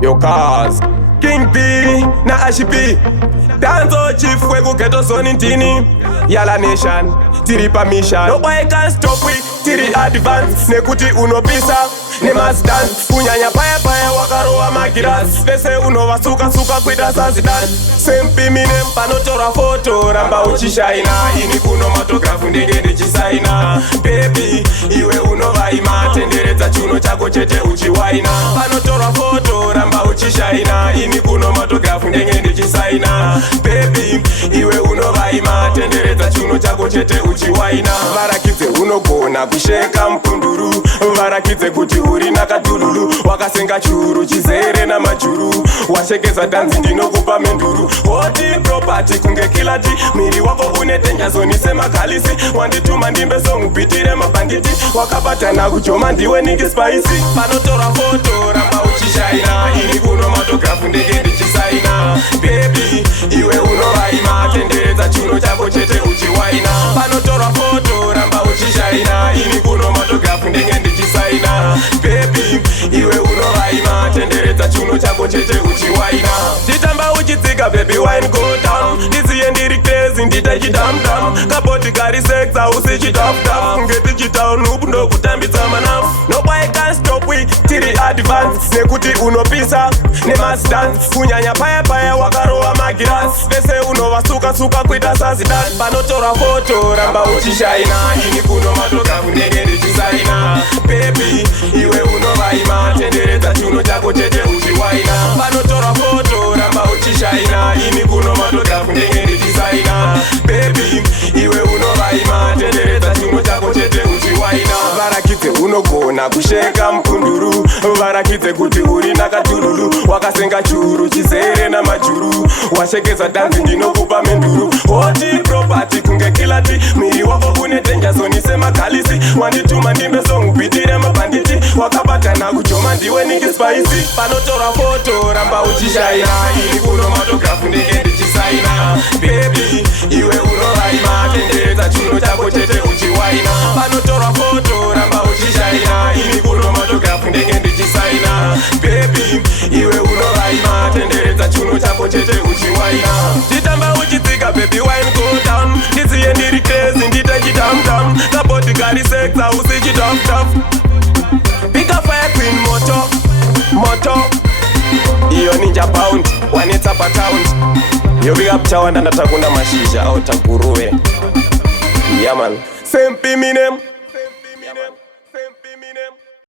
Yo cause King P na Ashipi Danzo chief wegu keto soni ntini Yala nation, tiri permission No boy can stop we, tiri advance Nekuti unopisa, ne must dance Kunyanya paya paya wakaroa magiras Vese unova suka suka kwita sazidan Sempi mine panotora foto Ramba uchishaina, ini kuno motografu ndenge ndichisaina Baby, iwe unova ima Tendereza chuno chako chete uchiwaina Panotora foto, ramba uchishaina Ini kuno motografu ndenge ndichisaina Baby, iwe unova ima Tendereza chuno chako chete uchiwaina Varakidze unogona kusheka mpunduru Varakidze kuti uri nakatululu Wakasenga churu chizere na majuru Washekeza danzi ndinokupa menduru Hoti property kunge kilati Miri wako unetenja zoni sema kalisi Wandituma ndimbe songu pitire mabanditi Wakapata na kuchoma ndiwe niki spicy Panotora foto ramba uchishaina Ini kuno motografu ndenge ndichisaina Baby iwe unovaima Tendereza chuno chako chete uchiwaina Panotora foto ramba uchishaina Ini kuno motografu ndenge ndichisaina Baby iwe unovaima Tendereza chuno chako chete uchiwaina Chitamba uchidzika baby wine go down Ndiziye ndiri crazy ndita chidam-dam Kapoti kari sex hausi chitaf-taf Ngeti chitown upu ndo kutambitsa manafu No boy can stop we tiri advance Nekuti unopisa ne must dance Kunyanya paya paya wakaroa magiras Vese unova suka suka kwita sazidan Panotora foto ramba uchishaina Ini kuno motografu ndenge ndichisaina Baby iwe unova ima Tendereza chuno chako chete uchiwaina Panotora foto ramba uchishaina Ini kuno motografu ndenge ndichisaina Baby iwe unova ima Tendereza chuno chako chete uchiwaina Varakidze unogona kusheka mpunduru Varakidze kuti uri nakatululu Wakasenga churu chizere na majuru Washekeza danzi ndinokupa menduru Hoti property kunge kilati Miri wako unetenja zoni sema kalisi Wandituma ndimbe songu pitire mabanditi Wakapata na kuchoma ndiwe niki spicy Panotora foto ramba uchishaina Ini kuno motografu ndenge ndichisaina Baby iwe unovaima Tendereza chuno chako chete uchiwaina Panotora foto ramba uchishaina Ini kuno motografu ndenge ndichisaina Baby iwe unovaima Tendereza chuno chako chete uchiwaina Chitamba uchidzika baby wine go down Ndiziye ndiri crazy ndita chidam-dam Kapoti kari sex hausi chitaf-taf Pick up fire queen moto Iyo ninja pound wanetsa pa town Yo big up chawanda ndatakunda mashizha au takuruwe Yeah man Sempi minem